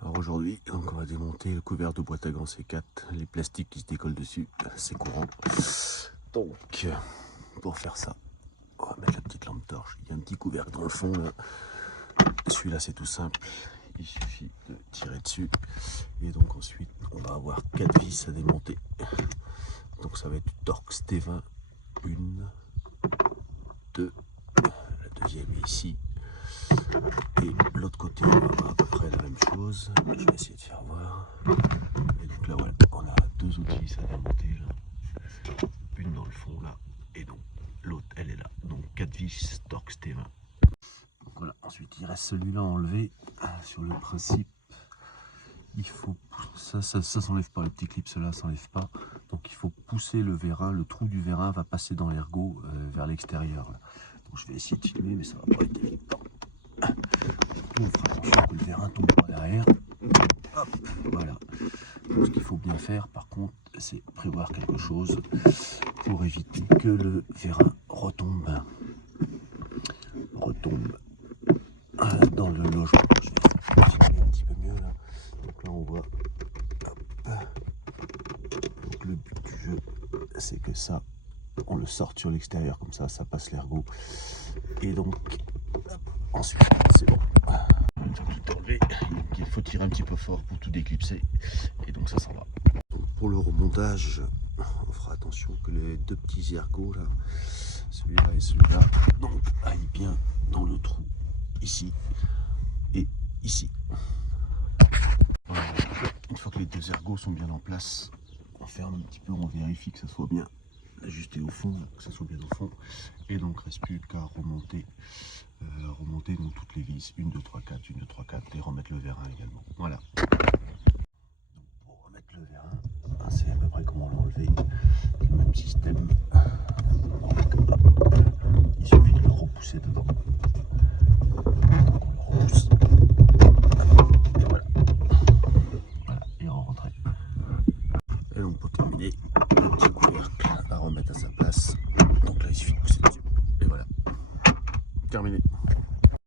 Alors aujourd'hui, donc on va démonter le couvercle de boîte à gants C4, les plastiques qui se décollent dessus, c'est courant. Donc, pour faire ça, on va mettre la petite lampe torche. Il y a un petit couvercle dans le fond là. Celui-là c'est tout simple, il suffit de tirer dessus. Et donc ensuite, on va avoir 4 vis à démonter. Donc ça va être du Torx T20, 1, 2, la deuxième est ici. Et l'autre côté, on va avoir à peu près la même chose. Je vais essayer de faire voir. Et donc là, voilà, on a 2 autres vis à démonter. Là. Une dans le fond, là. Et donc, l'autre, elle est là. Donc, 4 vis Torx T20. Donc voilà, ensuite, il reste celui-là à enlever. Sur le principe, il faut... Ça s'enlève pas. Le petit clip, cela s'enlève pas. Donc, il faut pousser le vérin. Le trou du vérin va passer dans l'ergot vers l'extérieur. Donc, je vais essayer de filmer, mais ça va pas être évident. On fera attention que le vérin tombe pas derrière. Hop, voilà. Donc, ce qu'il faut bien faire, par contre, c'est prévoir quelque chose pour éviter que le vérin retombe dans le logement. Je vais filmer un petit peu mieux là. Donc là, on voit. Hop. Donc le but du jeu, c'est que ça, on le sorte sur l'extérieur comme ça passe l'ergot. Et donc, hop, ensuite, c'est bon. Tout enlevé, il faut tirer un petit peu fort pour tout déclipser et donc ça s'en va. Donc pour le remontage, on fera attention que les 2 petits ergots là, celui-là et celui-là, donc aillent bien dans le trou ici et ici. Voilà. Une fois que les 2 ergots sont bien en place, on ferme un petit peu, on vérifie que ça soit bien ajusté au fond, que ça soit bien au fond, et donc reste plus qu'à remonter donc toutes les vis, 1, 2, 3, 4, 1, 2, 3, 4, et remettre le vérin également. Voilà. Donc pour remettre le vérin, c'est à peu près comment l'enlever, le même système. Donc, il suffit de le repousser dedans. Donc on le repousse. Et voilà. Voilà, et on rentre. Et donc pour terminer, le petit couvercle à remettre à sa place. Donc là il suffit de pousser dessus. Et voilà. Terminé.